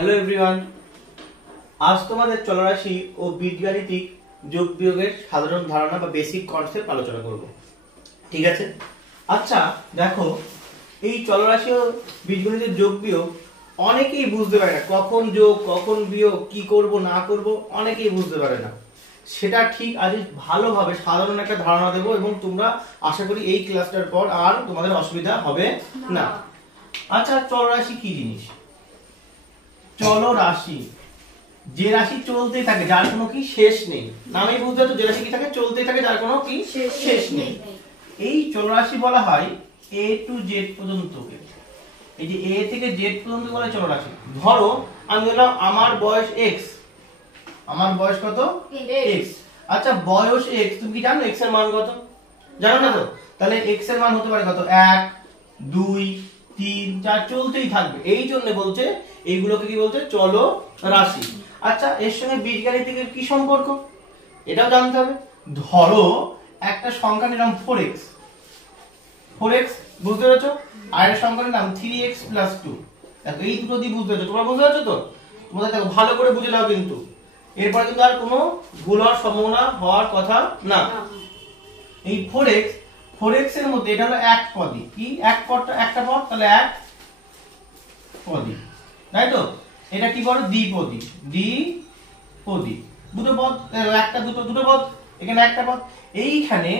Hello everyone, আজ তোমাদের চলরাশি ও বীজগাণিতিক যোগ বিয়োগের সাধারণ ধারণা বা বেসিক কনসেপ্ট আলোচনা করব। ঠিক আছে? আচ্ছা দেখো, এই চলরাশি ও বীজগণিতের যোগ বিয়োগ অনেকেই বুঝতে পারে না, কখন যোগ কখন বিয়োগ, কি করব না করব অনেকেই বুঝতে পারে না। সেটা ঠিক আজ ভালোভাবে সাধারণ একটা ধারণা দেব এবং তোমরা আশা করি এই ক্লাসটার পর আর তোমাদের অসুবিধা হবে না। আচ্ছা, চলরাশি কি জিনিস? চলরাশি যে রাশি চলতেই থাকে, যার কোনো কি শেষ নেই। নামেই বুঝতে পারছো, যে রাশি কি থাকে চলতেই থাকে, যার কোনো কি শেষ নেই। এই চলরাশি বলা হয় a টু z পর্যন্ত। এই যে a থেকে z পর্যন্ত বলে চলরাশি। ধরো আমি বললাম আমার বয়স x, আমার বয়স কত x। আচ্ছা বয়স x, তুমি কি জানো x এর মান কত? জানো না তো? তাহলে x এর মান হতে পারে কত? 1 2 3 4 চলতেই থাকবে। এই জন্য বলছে এইগুলোকে কি বলছে? চলরাশি। আচ্ছা এর সঙ্গে বীজগাণিতিকের কি সম্পর্ক এটাও জানতে হবে। ধরো একটা সংখ্যা নিলাম 4x, 4x বুঝতে পেরেছো? আর এর সংখ্যা নিলাম 3x + 2। দেখো এই দুটো দিয়ে বুঝতে পেরেছো? তোমরা বুঝতে পারছো তো? তোমাদের দেখো ভালো করে বুঝে নাও, কিন্তু এরপর কিন্তু আর কোনো ভুল হওয়ার সম্ভাবনা হওয়ার কথা না। এই 4x এর মধ্যে এটা হলো এক পদী। কি এক পদটা? একটা পদ, তাহলে এক পদী, তাই তো? এটা কি বলো? দ্বিপদী। দ্বিপদী দুটো পদ, একটা দুটো পদ, এখানে একটা পদ। এইখানে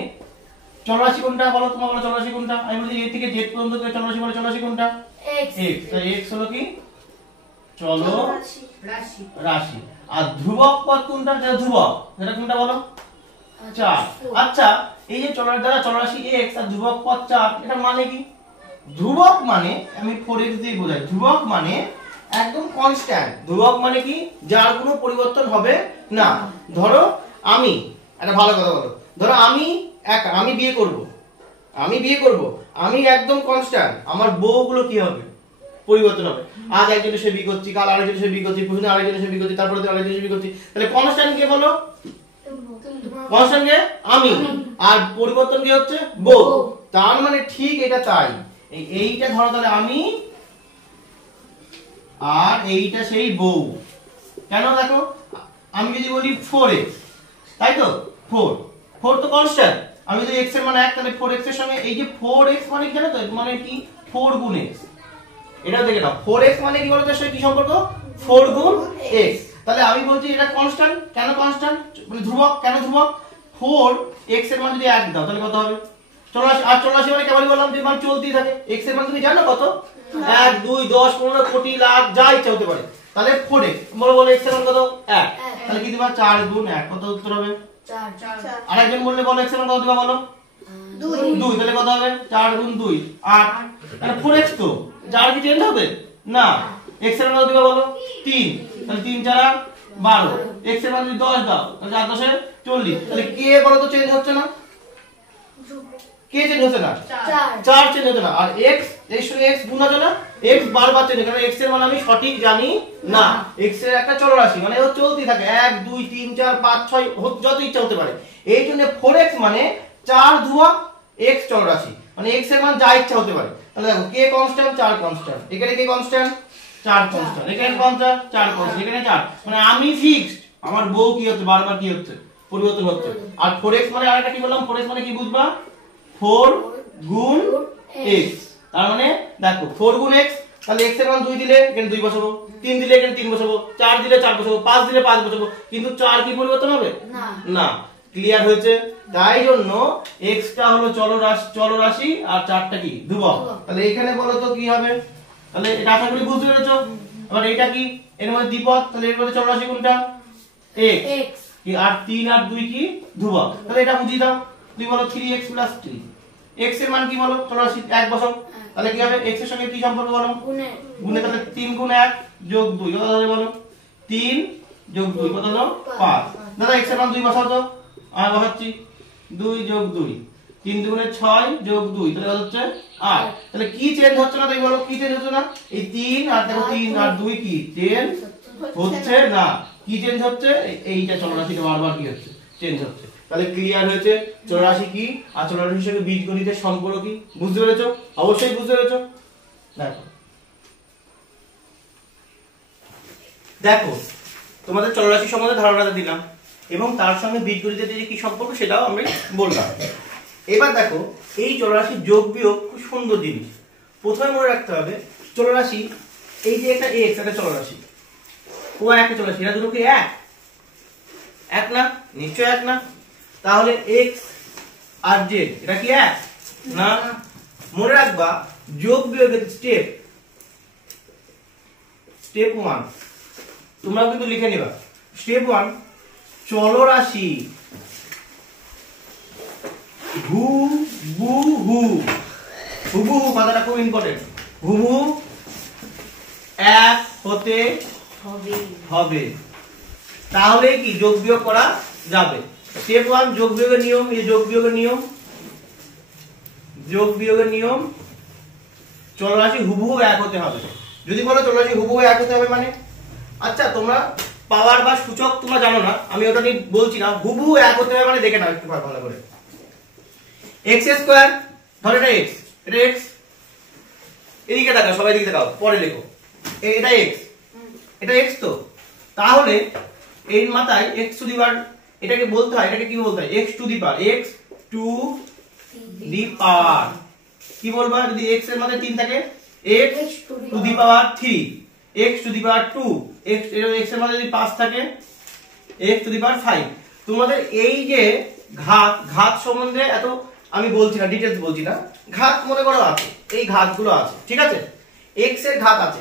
চলরাশি কোনটা বলো? তোমরা বলো চলরাশি কোনটা? আমি বলি a থেকে z পর্যন্ত চলরাশি বলো, চলরাশি কোনটা? x। তাই x হলো কি? চলরাশি। আর ধ্রুবক পদ কোনটা? যেটা ধ্রুবক, সেটা কোনটা বলো? 4। আচ্ছা এই যে চলরাশি x আর ধ্রুবক পদ 4, এটা মানে কি? ধ্রুবক মানে আমি 4x দিয়ে বোঝাই। ধ্রুবক মানে একদম কনস্ট্যান্ট। ধ্রুবক মানে কি? যার কোনো পরিবর্তন হবে না। ধরো আমি একটা ভালো কথা বলো, ধরো আমি বিয়ে করব, আমি একদম কনস্ট্যান্ট। আমার বউগুলো কি হবে? পরিবর্তন হবে। আজ একজনের সে বিয়ে করছি, কাল আরেকজনের সে বিয়ে করছি, পরশুদিন আরেকজনের সে বিয়ে করছি, তারপরে আরেকজনের সে বিয়ে করছি। তাহলে কনস্ট্যান্ট কে বলো? কনস্ট্যান্ট কে? আমি। আর পরিবর্তন কি হচ্ছে? বউ। তার মানে ঠিক এটা তাই। এইটা ধরো তাহলে আমি, আর এইটা সেই বউ। কেন? দেখো আমি যদি বলি 4x, তাই তো? 4 তো কনস্ট্যান্ট। আমি যদি x এর মান 1, তাহলে 4x এর সঙ্গে এই যে 4x মানে কি জানো তো? মানে কি? 4 গুণ x। এটা দেখে নাও, 4x মানে কি বলতো? এর সঙ্গে কি সম্পর্ক? 4 গুণ x। তাহলে আমি বলছি এটা কনস্ট্যান্ট। কেন কনস্ট্যান্ট? মানে ধ্রুবক। কেন ধ্রুবক? 4x এর মান যদি 1 দাও তাহলে কত হবে? 84। আর 84 মানে কেবলই বললাম যে মান চলতেই থাকে। x এর মান তুমি জানো কত? 1 2 10 15 কোটি লাখ যা ইচ্ছা হতে পারে। তাহলে 4x বলো x এর মান কত? 1। তাহলে কি দিবা? 4 গুণ 1। কত উত্তর হবে? 4। আরেকজন বললে বলো x এর মান কত দিবা বলো? 2। তাহলে কত হবে? 4 গুণ 2 8। তাহলে 4x তো যার কি চেঞ্জ হবে না। x এর মান কত দিবা বলো? 3। তাহলে 3 4 12। x এর মান যদি 10 দাও তাহলে 4 10 40। তাহলে কে বলো তো চেঞ্জ হচ্ছে না? কে চেঞ্জ হচ্ছে না? 4 চেঞ্জ হচ্ছে না। আর x এর সঙ্গে x গুণ হচ্ছে না। x বারবার চেঞ্জ, কারণ x এর মান আমি সঠিক জানি না। x এর একটা চলরাশি, মানে ও চলতেই থাকে। 1 2 3 4 5 6 যত ইচ্ছা হতে পারে। এই জন্য 4x মানে 4 ধ্রুবক x চলরাশি, মানে x এর মান যা ইচ্ছা হতে পারে। তাহলে দেখো কে কনস্ট্যান্ট? 4 কনস্ট্যান্ট। এখানে কে কনস্ট্যান্ট? 4 কনস্ট্যান্ট। এখানে কনস্ট্যান্ট 4 কনস্ট্যান্ট। এখানে 4 মানে আমি ফিক্সড। আমার বউ কি হচ্ছে? বারবার কি হচ্ছে? পরিবর্তন হচ্ছে। আর 4x মানে আরেকটা কি বললাম? 4x মানে কি বুঝবা? 4 গুণ x। তার মানে দেখো 4 গুণ x, তাহলে x এর মান 2 দিলে এখানে 2 বসাবো, 3 দিলে এখানে 3 বসাবো, 4 দিলে 4 বসাবো, 5 দিলে 5 বসাবো। কিন্তু 4 কি পরিবর্তন হবে? না। ক্লিয়ার হয়েছে? তাই জন্য x টা হলো চলরাশি আর 4 টা কি? ধ্রুবক। তাহলে এখানে বলো তো কি হবে? তাহলে এটা আশা করি বুঝতে পেরেছো। এবার এটা কি? এর মধ্যে দ্বিপদ, তাহলে এর মধ্যে চলরাশি কোনটা? x। কি আর 3 আর 2 কি? ধ্রুবক। তাহলে এটা বুঝিয়ে দাও। তুমি বলো 3x + 3। x এর মান কি বলো? চলরাশি 1 বসাও। তাহলে কি হবে? x এর সঙ্গে কি সম্পর্ক বলো? গুণে। তাহলে 3 গুণ 1 যোগ 2 কত হবে বলো? 3 যোগ 2 কত হলো? 5। দাদা x এর মান 2 বসাও তো। আমি বসাচ্ছি। 2 যোগ 2 3 দুগুণে 6 যোগ 2 তাহলে কত হচ্ছে? 8। তাহলে কি চেঞ্জ হচ্ছে না? তাই বলো কি চেঞ্জ হচ্ছে না? এই 3 আর দেখো 3 আর 2 কি চেঞ্জ হচ্ছে না। কি চেঞ্জ হচ্ছে? এইটা চলরাশিটা বারবার কি হচ্ছে? চেঞ্জ হচ্ছে। তাহলে ক্লিয়ার হয়েছে চলরাশি কি আর চলরাশির সঙ্গে বীজগণিতের সম্পর্ক কি? বুঝতে পেরেছো? অবশ্যই বুঝতে পেরেছো। দেখো দেখো তোমাদের চলরাশি সম্বন্ধে ধারণাটা দিলাম এবং তার সঙ্গে বীজগণিতের যে কি সম্পর্ক সেটাও আমি বললাম। এবার দেখো এই চলরাশি যোগ বিয়োগ খুব সুন্দর জিনিস। প্রথমে মনে রাখতে হবে চলরাশি এই যে একটা x একটা চলরাশি, ও একটা চলরাশি, এটা দুটো কি এক? এক না? নিশ্চয় এক না। তাহলে x আর z এটা কি এক না? মনে রাখবা যোগ বিয়োগের স্টেপ 1 তোমরা কিন্তু লিখে নিবা। স্টেপ 1 চলরাশি হুবহু, হুবহু কথাটা খুব ইম্পর্টেন্ট, হুবহু এক হতে হবে, তাহলে কি যোগ বিয়োগ করা যাবে। স্টেপ 1 যোগ বিয়োগের নিয়ম, এই যোগ বিয়োগের নিয়ম, যোগ বিয়োগের নিয়ম, চলরাশি হুবহু এক হতে হবে। যদি বলো চলরাশি হুবহু এক হতে হবে মানে, আচ্ছা তোমরা পাওয়ার বা সূচক তোমরা জানো না, আমি ওটা নিয়ে বলছি না। হুবহু এক হতে হবে মানে দেখে নাও একটু ভালো করে। x স্কয়ার, ধরো এটা x, এটা x, এদিকে তাকাও, সবাই এদিকে তাকাও, পরে লেখো। এটা x, এটা x তো, তাহলে এর মাথায় x টু দি পাওয়ার, এটাকে বলতে হয়, এটাকে কি বলতে হয়? x to the power, x to the power কি বলবা? যদি x এর মাথায় 3 থাকে x to the power 3, x to the power 2, x এর মাথায় যদি 5 থাকে x টু দি পাওয়ার 5। তোমাদের এই যে ঘাত সম্বন্ধে এত আমি বলছি না, ডিটেইলস বলছি না, ঘাত মনে করো আছে, এই ঘাতগুলো আছে, ঠিক আছে? x এর ঘাত আছে,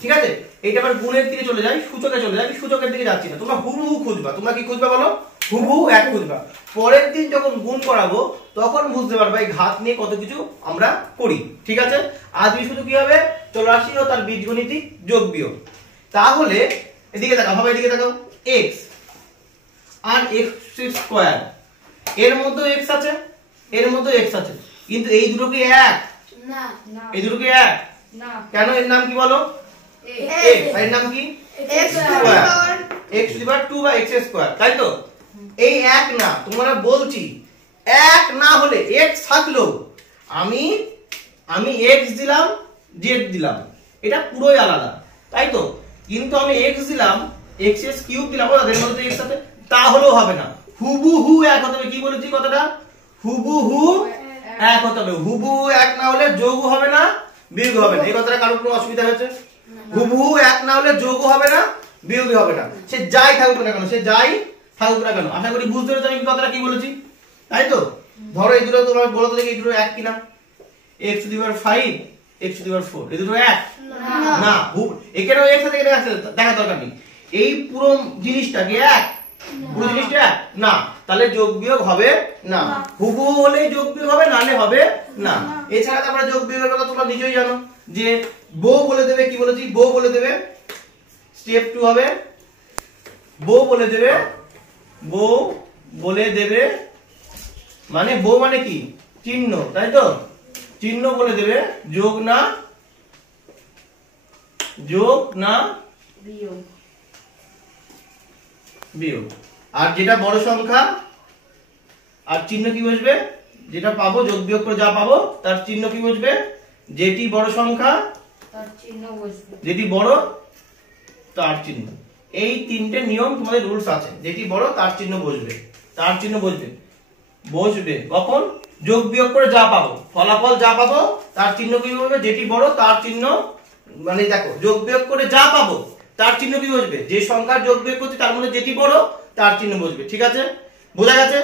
ঠিক আছে? এইটা আবার গুণের দিকে চলে যায়, সূচকে চলে যায়, আমি সূচকের দিকে যাচ্ছি না। তোমরা হুবহু খুঁজবা, তোমরা কি খুঁজবা বলো? হুবহু এক খুঁজবা। পরের দিন যখন গুণ করাবো তখন বুঝতে পারবা এই ঘাত নিয়ে কত কিছু আমরা করি, ঠিক আছে? আজকে শুধু কি হবে? চলরাশি ও তার বীজগণিতিক যোগ বিয়োগ। তাহলে এদিকে তাকাও, সবাই এদিকে তাকাও, x আর x স্কয়ার, এর মধ্যে x আছে, এর মধ্যে x আছে, কিন্তু এই দুটো কি এক? না, এই দুটো কি এক? না। কেন? এর নাম কি বলো? x, এর নাম কি? x square, x to the power 2 বা x স্কয়ার, তাই তো? এই এক না, তোমরা বলছি এক না হলে x থাকলো আমি x দিলাম z দিলাম, এটা পুরোই আলাদা, তাই তো? কিন্তু আমি x দিলাম, x কিউব দিলাম, ওদের মধ্যে x আছে, তাহলেও হবে না। হুবহু এক হতে হবে। কি বলেছি কথাটা? হুবহু এক হতে হবে। হুবহু এক না হলে যোগও হবে না, বিয়োগ হবে না। এই কথাটা কারোর কোনো অসুবিধা হয়েছে? হুবহু এক না হলে যোগও হবে না, বিয়োগও হবে না। সে যাই থাকুক না কেন, সে যাই থাকুক না কেন, আশা করি বুঝতে পেরেছো আমি কথাটা কি বলেছি, তাই তো? ধরো এই দুটো তোমরা বলো তো দেখি, এই দুটো এক কিনা? x to the power 5, x to the power 4, এই দুটো এক না। এখানেও x আছে, এখানে আছে, দেখা দরকার নেই। এই পুরো জিনিসটা কি এক? পুরো জিনিসটা এক না, তাহলে যোগ বিয়োগ হবে না। হুবহু হলে যোগ বিয়োগ হবে, নালে হবে না। এছাড়া তারপরে যোগ বিয়োগের কথা তোমরা নিজেই জানো যে বউ বলে দেবে, কি বলেছি? বউ বলে দেবে। স্টেপ 2 হবে বউ বলে দেবে, বউ বলে দেবে মানে বউ মানে কি? চিহ্ন, তাই তো? চিহ্ন বলে দেবে, যোগ না বিয়োগ। আর যেটা বড় সংখ্যা আর চিহ্ন কি বসবে? যেটা পাবো যোগ বিয়োগ করে যা পাবো তার চিহ্ন কি বসবে? যেটি বড় সংখ্যা তার চিহ্ন বসবে, যেটি বড় তার চিহ্ন। এই তিনটে নিয়ম তোমাদের রুলস আছে। যেটি বড় তার চিহ্ন বসবে, তার চিহ্ন বসবে কখন? যোগ বিয়োগ করে যা পাবো, ফলাফল যা পাবো তার চিহ্ন কি বসবে? যেটি বড় তার চিহ্ন, মানে দেখো যোগ বিয়োগ করে যা পাবো তার চিহ্ন কি বসবে? যে সংখ্যার যোগ বিয়োগ করছি তার মধ্যে যেটি বড় তার চিহ্ন বসবে, ঠিক আছে? বোঝা গেছে?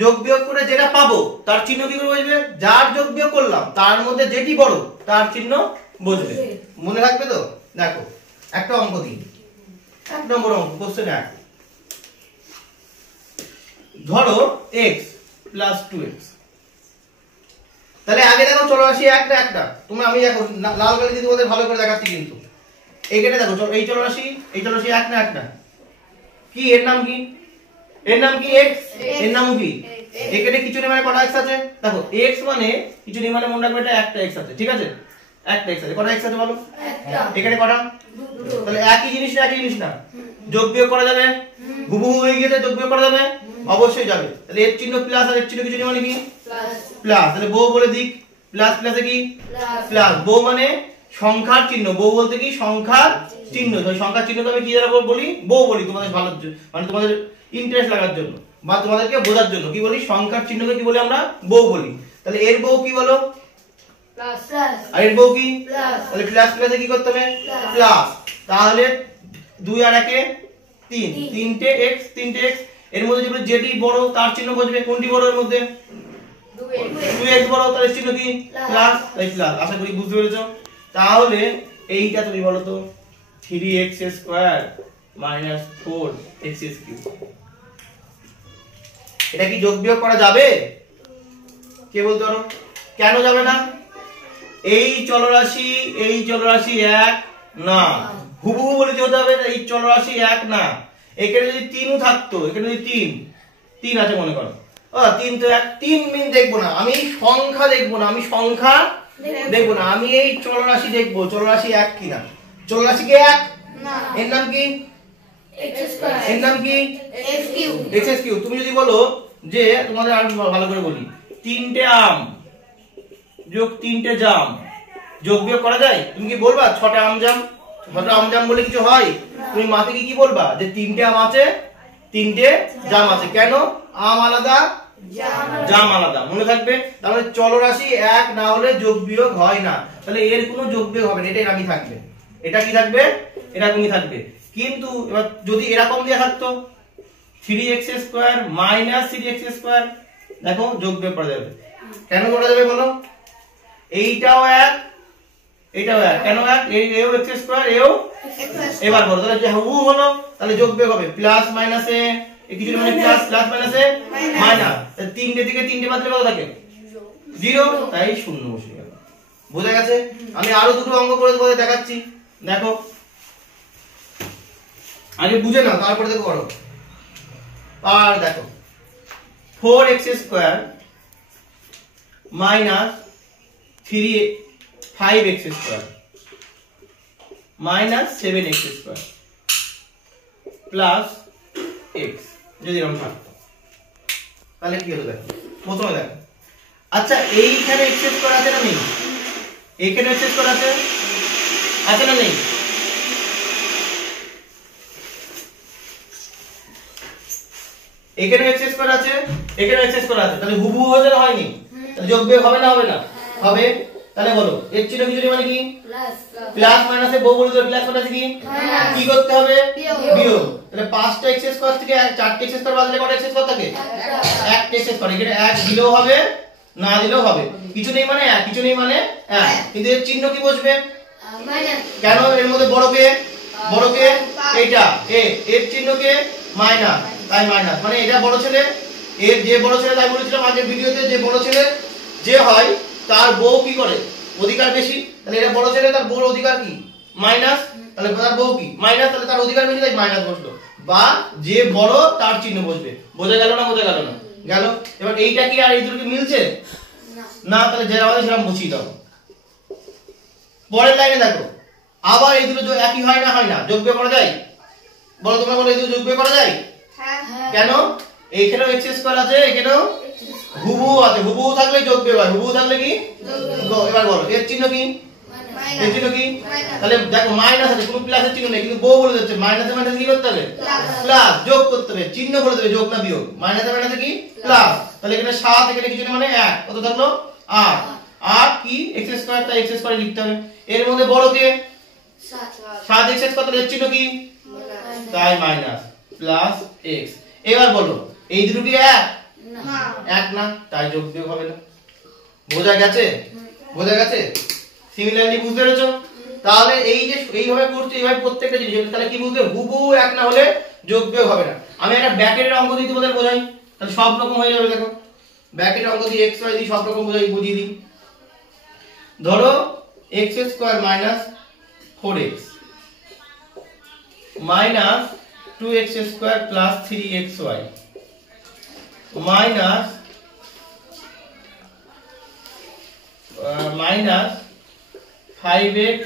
যোগ বিয়োগ করে যেটা পাবো তার চিহ্ন কি করে বসবে? যার যোগ বিয়োগ করলাম তার মধ্যে যেটি বড় তার চিহ্ন বসবে। মনে রাখবে তো? দেখো একটা অঙ্ক দিই, 1 নম্বর অঙ্ক, কোশ্চেন 1। ধরো x প্লাস 2x। তাহলে আগে দেখো চলরাশি একটা একটা, তোমরা আমি দেখো লাল কালি দিয়ে তোমাদের ভালো করে দেখাচ্ছি, কিন্তু এইখানে দেখো এই চলরাশি এক না একটা, কি এর নাম কি? এর নাম কি? x, এর নাম কি? এখানে কিছু নেই মানে কটা x আছে? দেখো x মানে কিছু নেই মানে মনে রাখবে এটা একটা x আছে, ঠিক আছে? একটা x আছে, কটা x আছে বলো? একটা। এখানে কটা? দুটো। তাহলে একই জিনিস না, একই জিনিস না? যোগ বিয়োগ করা যাবে? হুবহু হয়ে গিয়েছে, যোগ বিয়োগ করা যাবে? অবশ্যই যাবে। তাহলে এর চিহ্ন প্লাস আর এর চিহ্ন কিছু নেই মানে কি? প্লাস। প্লাস, তাহলে বউ বলে দিক, প্লাস প্লাসে কি? প্লাস। বউ মানে সংখ্যার চিহ্ন, বউ বলতে কি সংখ্যার চিহ্ন, তো সংখ্যার চিহ্নকে আমি কি দ্বারা বলি, বউ বলি, তোমাদের ভালো মানে তোমাদের ইন্টারেস্ট লাগার জন্য বা তোমাদেরকে বোঝার জন্য কি বলি, সংখ্যার চিহ্নকে কি বলি আমরা, বউ বলি। তাহলে এর বউ কি বলো, প্লাস, আর এর বউ কি, প্লাস, তাহলে প্লাস প্লাসে কি করতে হবে, প্লাস। তাহলে 2 আর 1 এ 3, 3টে x, 3টে x, এর মধ্যে যেটি বড় তার চিহ্ন বসবে, কোনটি বড় এর মধ্যে, 2x বড়, তার চিহ্ন কি প্লাস, তাই প্লাস। আশা করি বুঝতে পেরেছো। তাহলে এইটা তুমি বলো তো, 3x square minus 4x cube, এটা কি যোগ বিয়োগ করা যাবে, কে বলতে পারো, কেন যাবে না? এই চলরাশি এক না, হুবহু বলে দিতে হবে এই চলরাশি এক না। এখানে যদি 3ও থাকতো, এখানে যদি 3 আছে মনে করো, 3 তো এক, 3 মিন দেখবো না, আমি সংখ্যা দেখবো না, আমি এই চলরাশি দেখবো, চলরাশি এক কিনা, চলরাশি কি এক না, এর নাম কি, x স্কয়ার, এর নাম কি x কিউব, x কিউব। তুমি যদি বলো যে, তোমাদের আর ভালো করে বলি, 3টে আম যোগ 3টে জাম যোগ বিয়োগ করা যায়? তুমি কি বলবা 6টা আম জাম বলে কিছু হয়? তুমি মাকে কি বলবা যে 3টে আম আছে, 3টে জাম আছে, কেন? আম আলাদা, জাম আলাদা, মনে থাকবে। তাহলে চলরাশি এক না হলে যোগ বিয়োগ হয় না, তাহলে এর কোনো যোগ বিয়োগ হবে না, এটা এরকমই থাকবে, এটা কি থাকবে, এরকমই থাকবে। কিন্তু এবার যদি এরকম দিয়ে থাকতো 3x square minus 3x square, দেখো যোগ বিয়োগ করা যাবে, কেন করা যাবে বলো, এইটাও এক, এইটাও এক, কেন এক, এও x স্কয়ার, এও, এবার বলো তাহলে যে হু হলো, তাহলে যোগ বিয়োগ হবে প্লাস মাইনাসে, কিছু মানে প্লাস প্লাস মাইনাসে মাইনাস, তিনটে থেকে তিনটে বাদ দিলে কত থাকে, 0, তাই শূন্য বসে গেল। বোঝা গেছে? আমি আরো দুটো অঙ্ক করে তোমাদের দেখাচ্ছি, দেখো আগে বুঝে নাও তারপরে দেখো করো। আর দেখো 4x square minus 5x square minus 7x square plus x, যদি এরকম থাকতো তাহলে কি হতো দেখো, প্রথমে দেখো, আচ্ছা এইখানে x স্কয়ার আছে না নেই, এখানে x স্কয়ার আছে না নেই, এখানে x স্কয়ার আছে, এখানে x স্কয়ার আছে, তাহলে হুবহু হয়ে যাবে, হয়নি? তাহলে যোগ বিয়োগ হবে না, হবে না, হবে। তাহলে বলো এর চিহ্ন কি মানে কি, প্লাস মাইনাসে বউ বলে দিও, প্লাস মাইনাসে কি করতে হবে, বিয়োগ। তাহলে 5টা x স্কয়ার থেকে 4টা x স্কয়ার বাদ দিলে কত x স্কয়ার থাকে, 1টা x স্কয়ার, এখানে 1 দিলেও হবে না দিলেও হবে, কিছু নেই মানে 1, কিছু নেই মানে 1, কিন্তু এর চিহ্ন কি বসবে, কেন, এর মধ্যে বড় কে এইটা এর চিহ্ন কে মাইনাস, তাই মাইনাস, মানে এটা বড় ছেলে, এর যে বড় ছেলে, তাই বলেছিলাম আগের ভিডিওতে, যে বড় ছেলে যে হয় তার বউ কি করে, অধিকার বেশি, তাহলে এটা বড় ছেলে, তার বউর অধিকার কি মাইনাস, তাহলে তার বউ কি মাইনাস, তাহলে তার অধিকার বেশি, তাই মাইনাস বসলো, বা যে বড় তার চিহ্ন বসবে। বোঝা গেল না, বোঝা গেল না, গেল। এবার এইটা কি আর এই দুটো কি মিলছে না, তাহলে যে আমাদের সেরকম বুঝিয়ে দাও। পরের লাইনে দেখো, আবার এই দুটো একই হয় না, যোগ বিয়োগ করা যায়, বলো তোমরা বলো এই দুটো যোগ বিয়োগ করা যায়, কেন, এইখানেও x স্কয়ার আছে, এখানেও হুবহু আছে, হুবহু থাকলে যোগ বিয়োগ হয়, হুবহু থাকলে কি, এবার বলো এর চিহ্ন কি, এর চিহ্ন কি, তাহলে দেখো মাইনাস আছে, কোনো প্লাসের চিহ্ন নেই, কিন্তু বউ বলে দিচ্ছে মাইনাসে মাইনাসে কি করতে হবে, প্লাস, যোগ করতে হবে, চিহ্ন বলে দেবে, যোগ না বিয়োগ, মাইনাসে মাইনাসে কি প্লাস, তাহলে এখানে 7, এখানে কিছু নেই মানে 1, কত থাকলো 8, 8 কি x স্কয়ার, তাই x স্কয়ার লিখতে হবে। এর মধ্যে বড় কে 7x স্কয়ার, তাহলে এর চিহ্ন কি, তাই মাইনাস প্লাস x। এবার বলো এই দুটো কি এক না, তাই যোগ বিয়োগ হবে না। বোঝা গেছে, বোঝা গেছে, সিমিলারলি বুঝতে পেরেছো? তাহলে এই যে এইভাবে করতে, এইভাবে প্রত্যেকটা জিনিস, তাহলে কি বুঝবে, হুবহু এক না হলে যোগ বিয়োগ হবে না। আমি একটা ব্র্যাকেটের অঙ্ক দিয়ে তোমাদের বোঝাই, তাহলে সব রকম হয়ে যাবে। দেখো ব্র্যাকেটের অঙ্ক দিয়ে x y দিয়ে সব রকম বুঝিয়ে দিই। ধরো x square minus 4x minus 2x square plus 3xy minus minus 5x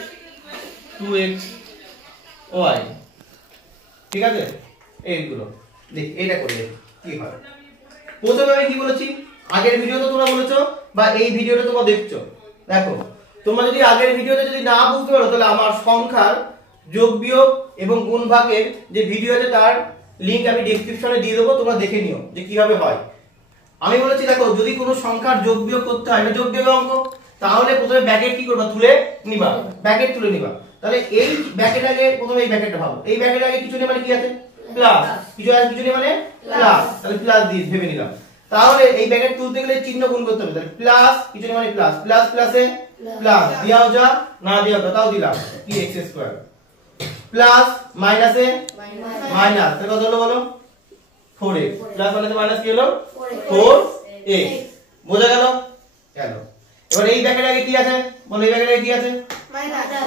2xy, ঠিক আছে? এইগুলো দেখ, এটা করে কি হয়। প্রথমে আমি কি বলেছি, আগের ভিডিওতে তোমরা বলেছো বা এই ভিডিওটা তোমরা দেখছো, দেখো তোমরা যদি আগের ভিডিওতে যদি না বুঝতে পারো তাহলে আমার সংখ্যার যোগ বিয়োগ এবং গুণ ভাগের যে ভিডিও আছে তার লিংক আমি ডেসক্রিপশনে দিয়ে দেবো, তোমরা দেখে নিও যে কিভাবে হয়। আমি বলেছি দেখো যদি কোনো সংখ্যার যোগ বিয়োগ করতে হয়, যোগ বিয়োগের অঙ্ক, তাহলে প্রথমে ব্র্যাকেট কি করবা, তুলে নিবা, ব্র্যাকেট তুলে নিবা। তাহলে এই ব্র্যাকেট আগে প্রথমে এই ব্র্যাকেটটা ভাবো, এই ব্র্যাকেট আগে কিছু নেই মানে কি আছে প্লাস, কিছু নেই মানে প্লাস, তাহলে প্লাস দিয়ে ভেবে নিলাম। তাহলে এই ব্র্যাকেট তুলতে গেলে চিহ্ন গুণ করতে হবে, তাহলে প্লাস কিছু নেই মানে প্লাস, প্লাস প্লাসে প্লাস, দিয়াও যা না দিয়াও যা তাও দিলাম কি x স্কয়ার, প্লাস মাইনাসে মাইনাস, তাহলে কত হলো বলো 4x, প্লাস মাইনাসে মাইনাস কি হলো 4x, বোঝা গেল? গেল। এবার এই ব্র্যাকেট আগে কি আছে বলো, এই ব্র্যাকেট আগে কি আছে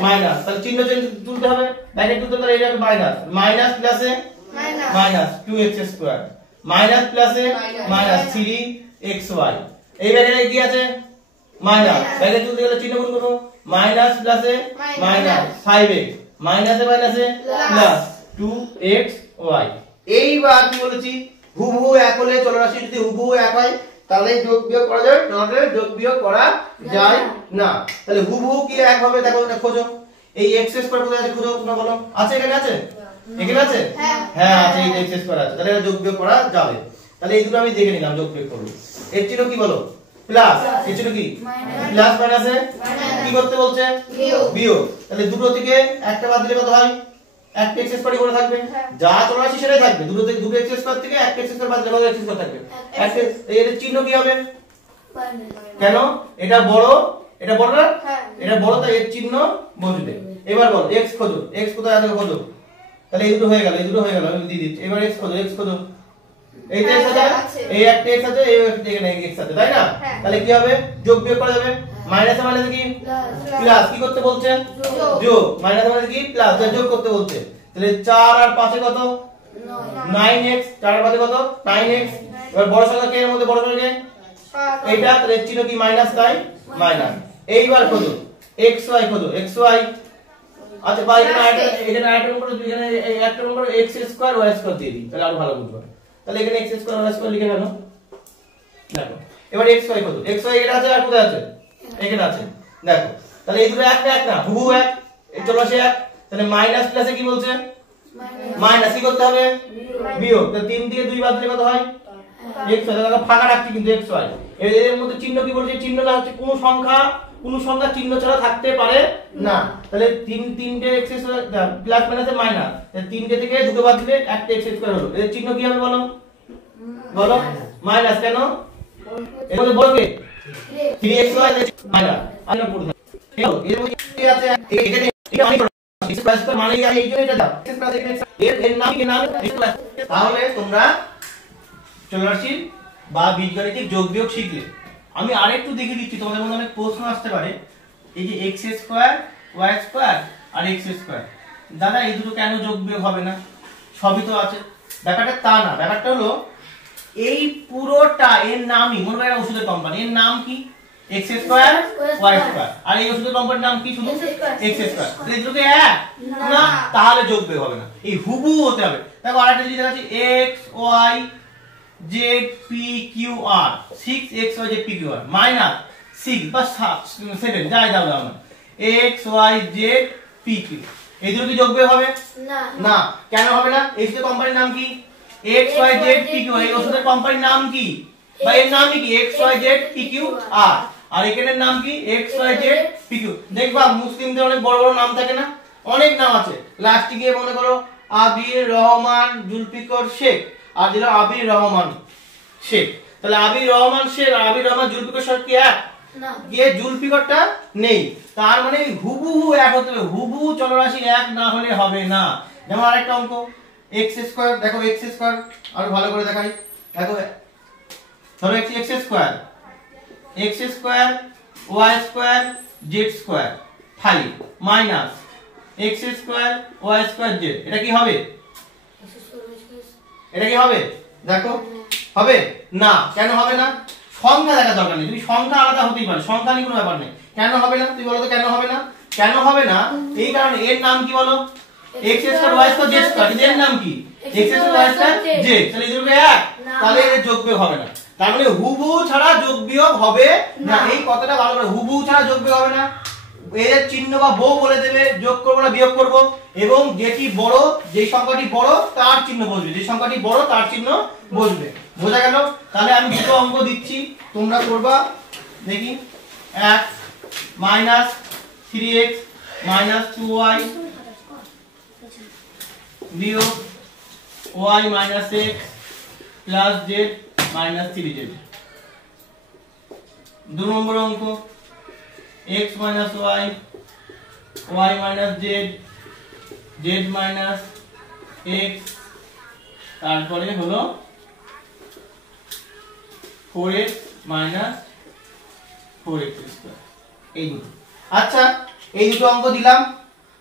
মাইনাস, তাহলে চিহ্ন তুলতে হবে, ব্র্যাকেট তুলতে তাহলে এটা মাইনাস, মাইনাস প্লাসে মাইনাস 2x স্কয়ার, মাইনাস প্লাসে মাইনাস 3xy, এই ব্র্যাকেটে কি আছে মাইনাস, ব্র্যাকেট তুলতে গেলে চিহ্ন গুণ করব, মাইনাস প্লাসে মাইনাস 5x, মাইনাসে মাইনাসে প্লাস 2xy। এইবার কি বলেছি, হুবহু এক হলে চলরাশি যদি হুবহু এক হয় তাহলে যোগ বিয়োগ করা যায়, নাহলে যোগ বিয়োগ করা যায় না। তাহলে হুবহু কি এক হবে দেখো, এটা খোঁজো, এই x স্কয়ার কোথায় আছে খোঁজো, তোমরা বলো, আছে এখানে আছে, এখানে আছে, হ্যাঁ আছে, এই x স্কয়ার আছে, তাহলে এটা যোগ বিয়োগ করা যাবে। তাহলে এই দুটো আমি দেখে নিলাম যোগ বিয়োগ করব। এর চিহ্ন কি বলো প্লাস, এর চিহ্ন কি প্লাস, মাইনাসে কি করতে বলছে বিয়োগ, তাহলে দুটো থেকে একটা বাদ দিলে কত হয়, একটা x স্কয়ার করে থাকবে, যা চলরাশি সেটাই থাকবে, দুটো থেকে দুটো x স্কয়ার থেকে একটা x স্কয়ার বাদ দিলে কত x স্কয়ার থাকবে, একটা। এর চিহ্ন কি হবে, কেন এটা বড়, এটা বড় না, এটা বড়, তাই এর চিহ্ন বসবে। এবার বল x খোঁজো, x কোথায় আছে খোঁজো, তাহলে এই দুটো হয়ে গেল, এই দুটো হয়ে গেল, আমি দিয়ে দিচ্ছি। এবার x খোঁজো, x খোঁজো, এই x আছে, এই একটা x আছে, এই এখানে x আছে, তাই না? তাহলে কি হবে, যোগ বিয়োগ করা যাবে, মাইনাসে মাইনাসে কি প্লাস, কি করতে বলছে যোগ, মাইনাসে মাইনাসে কি প্লাস, যোগ করতে বলছে। তাহলে 4 আর 5 এ কত 9x, 4 আর 5 এ কত 9x। এবার বড় সংখ্যা কে, এর মধ্যে বড় সংখ্যা কে এইটা, তাহলে চিহ্ন কি মাইনাস, তাই মাইনাস। এইবার খোঁজো xy, খোঁজো xy, আচ্ছা বা এখানে আরেকটা করে এখানে একটা করে x স্কয়ার y স্কয়ার দিয়ে দিই, তাহলে আরো ভালো বুঝবে। তাহলে এখানে x স্কয়ার y স্কয়ার লিখে ফেলো, দেখো এবার xy কত, xy এটা আছে আর কোথায় আছে, এখানে আছে, দেখো তাহলে এই দুটো এক না হুবহু এক, এই চলো সে এক, তাহলে মাইনাস প্লাসে কি বলছে মাইনাস, কি করতে হবে বিয়োগ, তো 3 থেকে 2 বাদ দিলে কত হয় x, তাহলে ফাঁকা রাখছি কিন্তু xy। এর মধ্যে চিহ্ন কি বলছে, চিহ্ন না হচ্ছে কোন সংখ্যা চিহ্ন ছাড়া থাকতে পারে না। তাহলে তিনটে x স্কয়ার প্লাস মাইনাসে মাইনাস, তাহলে তিনটে থেকে দুটো বাদ দিলে একটা x স্কয়ার হলো, এর চিহ্ন কি হবে বলো, বলো মাইনাস, কেন এর মধ্যে বড় কে 3xy মাইনাস, আর পড়ে থাকো এর মধ্যে কি আছে, এখানে এটা আমি x স্কয়ার মানে এই যে এটা দাও x প্লাস এর নাম কি নাম x প্লাস। তাহলে তোমরা চলরাশির বা বীজগাণিতিক যোগ বিয়োগ শিখলে। আমি আরেকটু দেখিয়ে দিচ্ছি, তোমাদের মধ্যে অনেক প্রশ্ন আসতে পারে, এই যে x স্কয়ার y স্কয়ার আর x স্কয়ার, দাদা এই দুটো কেন যোগ বিয়োগ হবে না, সবই তো আছে। ব্যাপারটা তা না, ব্যাপারটা হলো এই পুরোটা এর নামই, মনে করেন ওষুধের কোম্পানি, এর নাম কি x স্কয়ার y স্কয়ার, আর এই ওষুধের কোম্পানির নাম কি শুধু x স্কয়ার, এই দুটোকে এক না, তাহলে যোগ বিয়োগ হবে না, এই হুবহু হতে হবে। দেখো আরেকটা জিনিস দেখাচ্ছি, x y z p q r 6x y z p q r minus 6 বা 7 যাই দাও আমরা x y z p q, এই দুটো কি যোগ বিয়োগ হবে না, কেন হবে না, এই যে কোম্পানির নাম কি x y z p q, এই ওষুধের কোম্পানির নাম কি বা এর নামই কি x y z p q r, আর এখানের নাম কি x y z p q। দেখবা মুসলিমদের অনেক বড় বড় নাম থাকে না, অনেক নাম আছে, লাস্টে গিয়ে মনে করো আবির রহমান জুলফিকর শেখ, আর দিলাম আবির রহমান শেখ, তাহলে আবির রহমান শেখ আর আবির রহমান জুলফিকর শেখ কি এক না, গিয়ে জুলফিকরটা নেই, তার মানে হুবহু এক হতে হবে, হুবহু চলরাশি এক না হলে হবে না। যেমন আরেকটা অঙ্ক x স্কয়ার, দেখো x স্কয়ার আরো ভালো করে দেখাই, দেখো ধরো x square y square z square খালি minus x square y square z, এটা কি হবে, এটা কি হবে দেখো, হবে না, কেন হবে না, সংখ্যা দেখা দরকার নেই, তুমি সংখ্যা আলাদা হতেই পারে, সংখ্যা নিয়ে কোনো ব্যাপার নেই, কেন হবে না তুমি বলো তো, কেন হবে না, কেন হবে না এই কারণে এর নাম কি বলো x square y square z square, এর নাম কি x square y square z, তাহলে এই দুটো এক, তাহলে এর যোগ বিয়োগ হবে না, তার মানে হুবহু ছাড়া যোগ বিয়োগ হবে না, এই কথাটা ভালো করে, হুবহু ছাড়া যোগ বিয়োগ হবে না, এর চিহ্ন বা বউ বলে দেবে, যোগ করবো না বিয়োগ করবো, এবং যেটি বড়, যে সংখ্যাটি বড় তার চিহ্ন বসবে, যে সংখ্যাটি বড় তার চিহ্ন বসবে। বোঝা গেল? তাহলে আমি দুটো অঙ্ক দিচ্ছি, তোমরা করবা। দেখি, 1 মাইনাস 3x মাইনাস 2y বিয়োগ y minus x plus z minus 3z। 2 নম্বর অঙ্ক x minus y y minus z z minus x, তারপরে হলো 4x মাইনাস 4x স্কয়ার। এই দুটো। আচ্ছা, এই দুটো অঙ্ক দিলাম,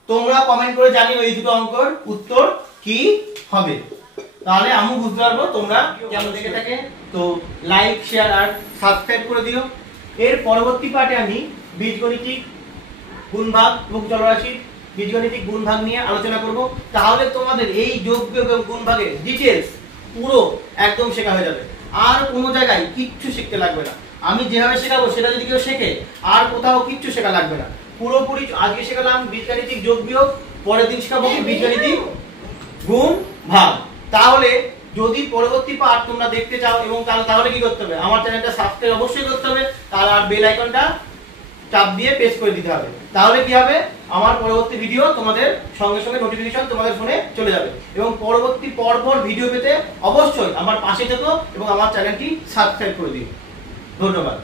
তোমরা কমেন্ট করে জানিও এই দুটো অঙ্কের উত্তর কি হবে। তাহলে আমি বুঝতে পারবো তোমরা কেমন দেখে থাকে। তো লাইক, শেয়ার আর সাবস্ক্রাইব করে দিও। এর পরবর্তী পার্টে আমি বীজগণিতিক গুণভাগ এবং চলরাশির বীজগণিতিক গুণভাগ নিয়ে আলোচনা করব। তাহলে তোমাদের এই যোগ বিয়োগ এবং গুণভাগের ডিটেইলস পুরো একদম শেখা হয়ে যাবে, আর কোনো জায়গায় কিচ্ছু শিখতে লাগবে না। আমি যেভাবে শেখাবো সেটা যদি কেউ শেখে আর কোথাও কিচ্ছু শেখা লাগবে না। পুরোপুরি আজকে শেখালাম বীজগাণিতিক যোগ বিয়োগ, পরের দিন শেখাবো বীজগাণিতিক গুণ ভাগ। তাহলে যদি পরবর্তী পার্ট তোমরা দেখতে চাও এবং তাহলে কি করতে হবে, আমার চ্যানেলটা সাবস্ক্রাইব অবশ্যই করতে হবে, আর বেল আইকনটা চাপ দিয়ে প্রেস করে দিতে হবে। তাহলে কি হবে, আমার পরবর্তী ভিডিও তোমাদের সঙ্গে সঙ্গে নোটিফিকেশন তোমাদের ফোনে চলে যাবে। এবং পরবর্তী পরপর ভিডিও পেতে অবশ্যই আমার পাশে থেকো এবং আমার চ্যানেলটি সাবস্ক্রাইব করে দিও। ধন্যবাদ।